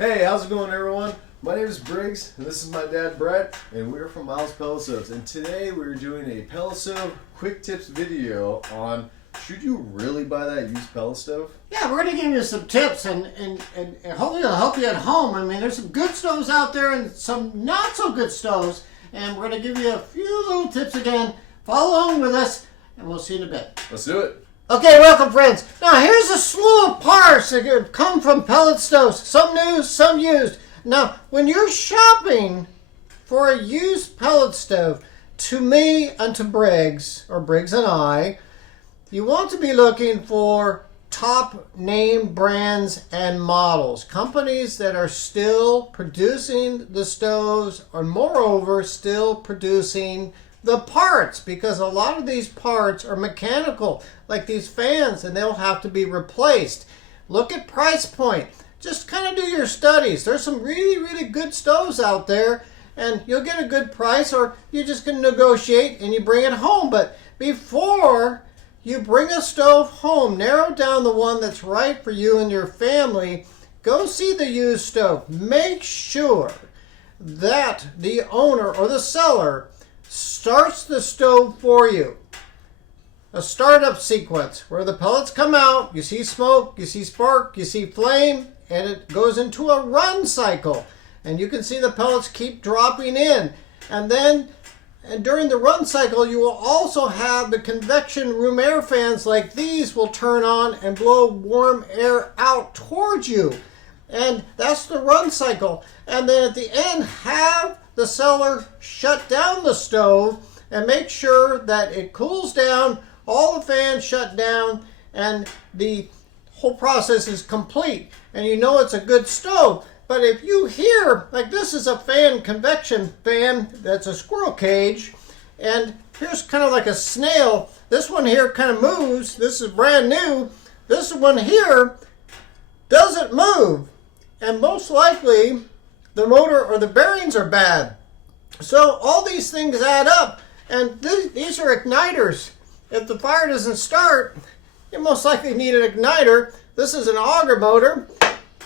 Hey, how's it going, everyone? My name is Briggs, and this is my dad, Brett, and we're from Miles Pellet Stoves. And today we're doing a pellet stove quick tips video on should you really buy that used pellet stove? Yeah, we're going to give you some tips and hopefully it'll help you at home. I mean, there's some good stoves out there and some not so good stoves, and we're going to give you a few little tips again. Follow along with us, and we'll see you in a bit. Let's do it. Okay, welcome friends. Now here's a slew of parts that come from pellet stoves. Some new, some used. Now, when you're shopping for a used pellet stove, to me and to Briggs, or Briggs and I, you want to be looking for top name brands and models. Companies that are still producing the stoves, or moreover, still producing the parts, because a lot of these parts are mechanical, like these fans, and they'll have to be replaced. Look at price point. Just kind of do your studies. There's some really good stoves out there, and you'll get a good price, or you just can negotiate and you bring it home. But before you bring a stove home, narrow down the one that's right for you and your family. Go see the used stove. Make sure that the owner or the seller starts the stove for you. A startup sequence where the pellets come out, you see smoke, you see spark, you see flame, and it goes into a run cycle. And you can see the pellets keep dropping in. And then during the run cycle, you will also have the convection room air fans like these will turn on and blow warm air out towards you. And that's the run cycle. And then at the end, have the seller shut down the stove and make sure that it cools down, all the fans shut down, and the whole process is complete. And you know it's a good stove. But if you hear, like this is a fan, convection fan, that's a squirrel cage, and here's kind of like a snail. This one here kind of moves. This is brand new. This one here doesn't move. And most likely the motor or the bearings are bad. So all these things add up. And these are igniters. If the fire doesn't start, you most likely need an igniter. This is an auger motor.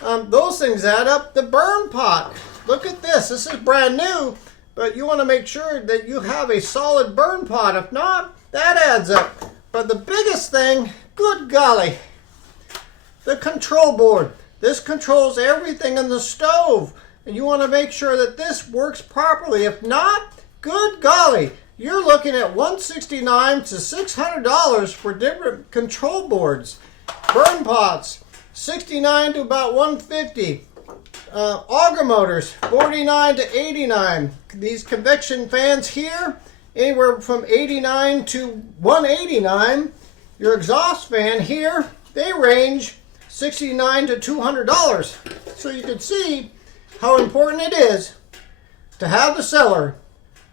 Those things add up. The burn pot. Look at this. This is brand new, but you want to make sure that you have a solid burn pot. If not, that adds up. But the biggest thing, good golly, the control board. This controls everything in the stove, and you want to make sure that this works properly. If not, good golly, you're looking at $169 to $600 for different control boards. Burn pots, $69 to about $150. Auger motors, $49 to $89. These convection fans here, anywhere from $89 to $189. Your exhaust fan here, they range $69 to $200. So you can see how important it is to have the seller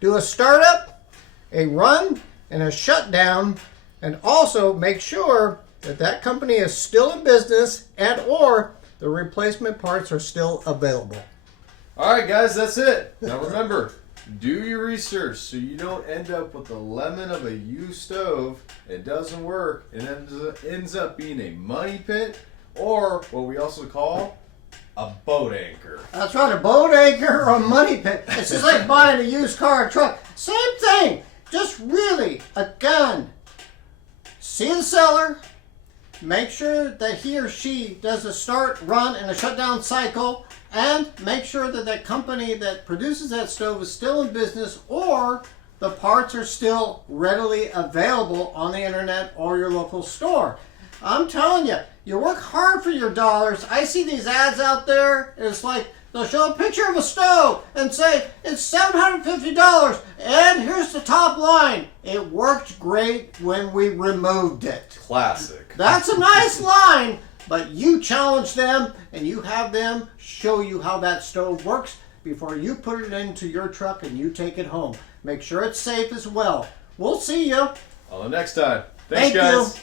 do a startup, a run, and a shutdown, and also make sure that that company is still in business and or the replacement parts are still available. All right, guys, that's it. Now remember, do your research so you don't end up with the lemon of a used stove. It doesn't work. It ends up being a money pit, or what we also call a boat anchor. That's right, a boat anchor or a money pit. It's just like buying a used car or truck. Same thing. Just really, again, see the seller. Make sure that he or she does a start, run, and a shutdown cycle, and make sure that that company that produces that stove is still in business, or the parts are still readily available on the internet or your local store. I'm telling you, you work hard for your dollars. I see these ads out there, and it's like they'll show a picture of a stove and say it's $750, and here's the top line. It worked great when we removed it. Classic. That's a nice line, but you challenge them and you have them show you how that stove works before you put it into your truck and you take it home. Make sure it's safe as well. We'll see you On the next time. Thanks, Thank guys. you.